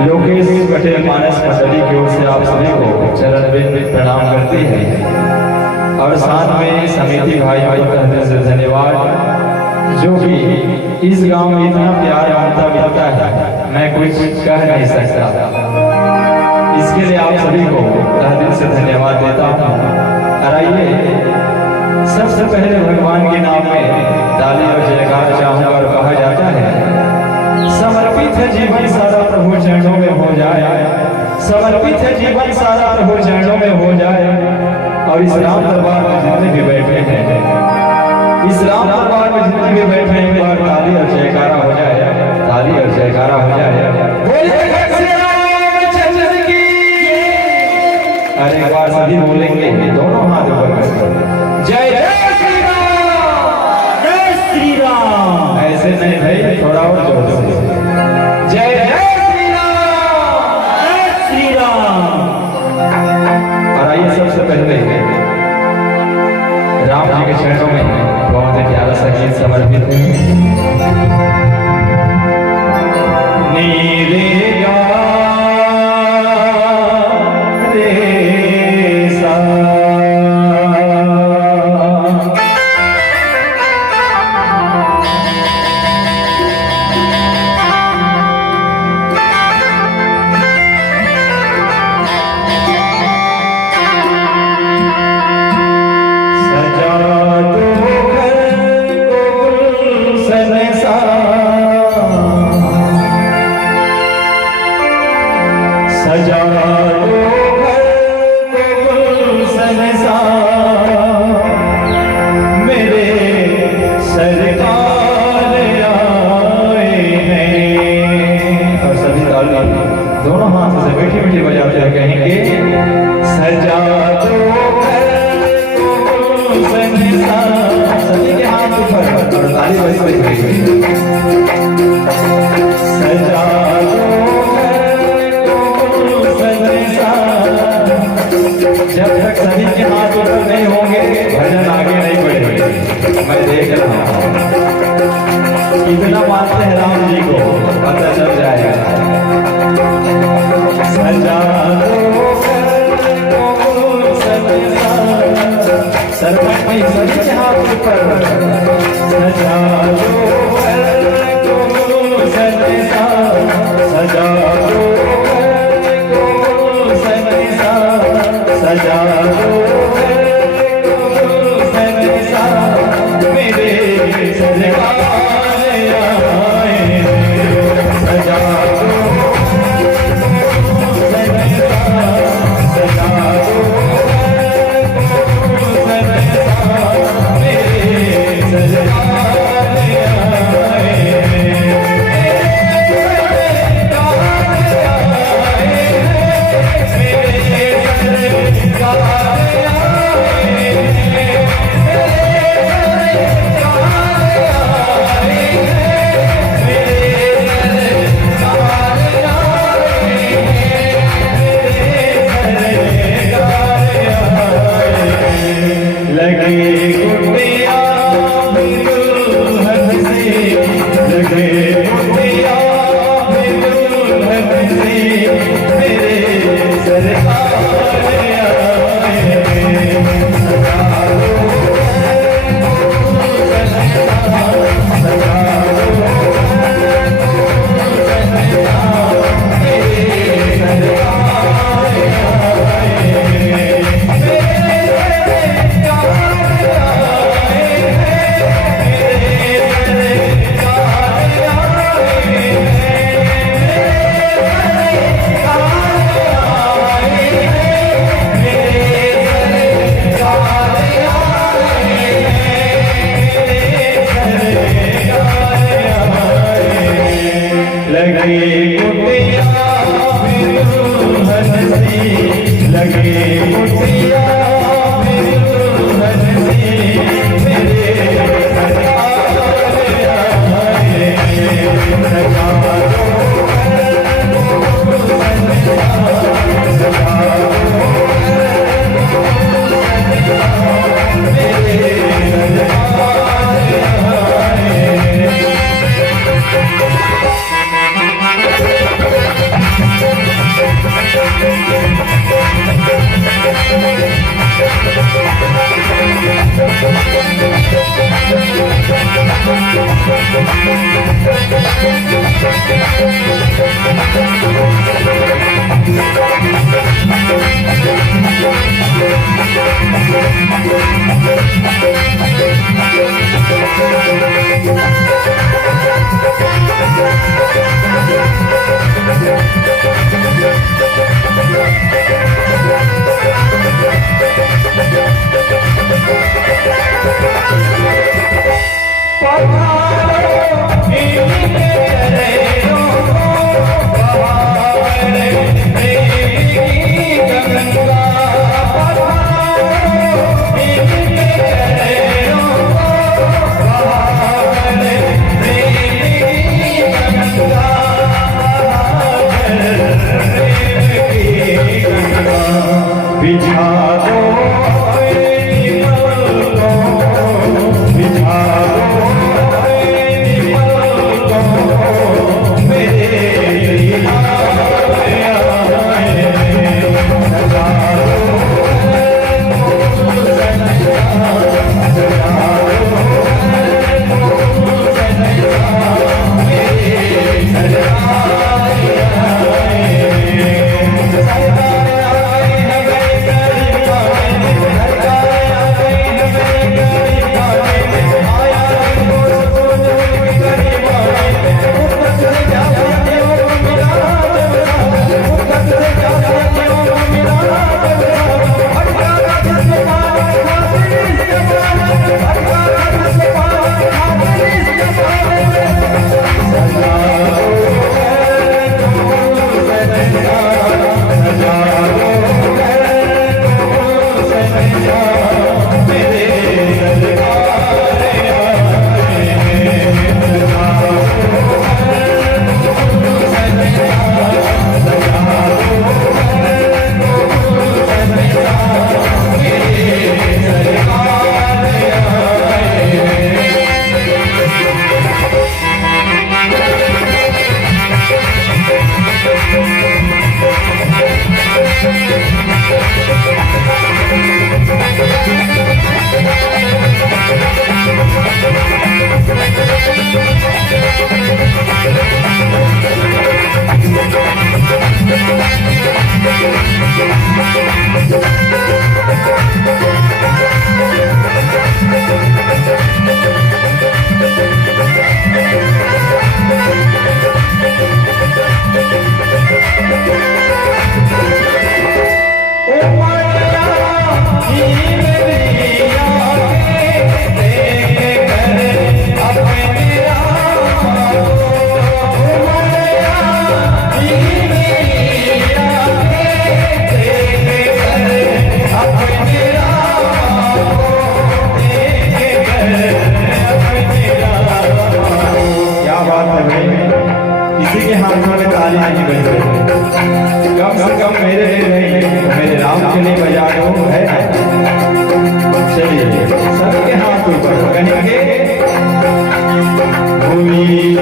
लोकेश पटेल मानस मंडली की ओर से आप सभी को चरण में प्रणाम करते हैं और साथ में समिति भाइयों को कहते से धन्यवाद जो भी इस गांव में इतना प्यार ममता मिलता है मैं कुछ कह नहीं सकता। इसके लिए आप सभी को तहे दिल से धन्यवाद देता हूँ। आइए सबसे पहले भगवान के नाम में ताली और जयकार चाहूंगा और कहा जाता है समर्पित है जीवन सारा प्रभु चरणों में हो जाए, समर्पित है जीवन सारा प्रभु चरणों में हो जाए। और इस राम दरबार में जितने भी बैठे हैं, इस राम दरबार में जितने भी बैठे हैं, एक बार ताली और जयकारा हो जाए, ताली और जयकारा हो जाए। अरे एक बार सभी बोलेंगे दोनों हाथ ऊपर कर जय जय श्री राम, जय श्री राम। ऐसे नहीं भाई, थोड़ा और जोर से जय जय श्री राम, जय श्री राम। और आइए सबसे पहले राम जी के चरणों में बहुत ही प्यारा सा गीत समर्पित है। नीले रहा हूँ। इतना मानते हैं राम जी को, पता चल जाएगा। सजा दो सरपंच सभी हाथ पर सजा दो सजा दो सजा दो मेरे सरकार आए सजा दो सजा दो मेरे सरकार लगे गुटिया हुई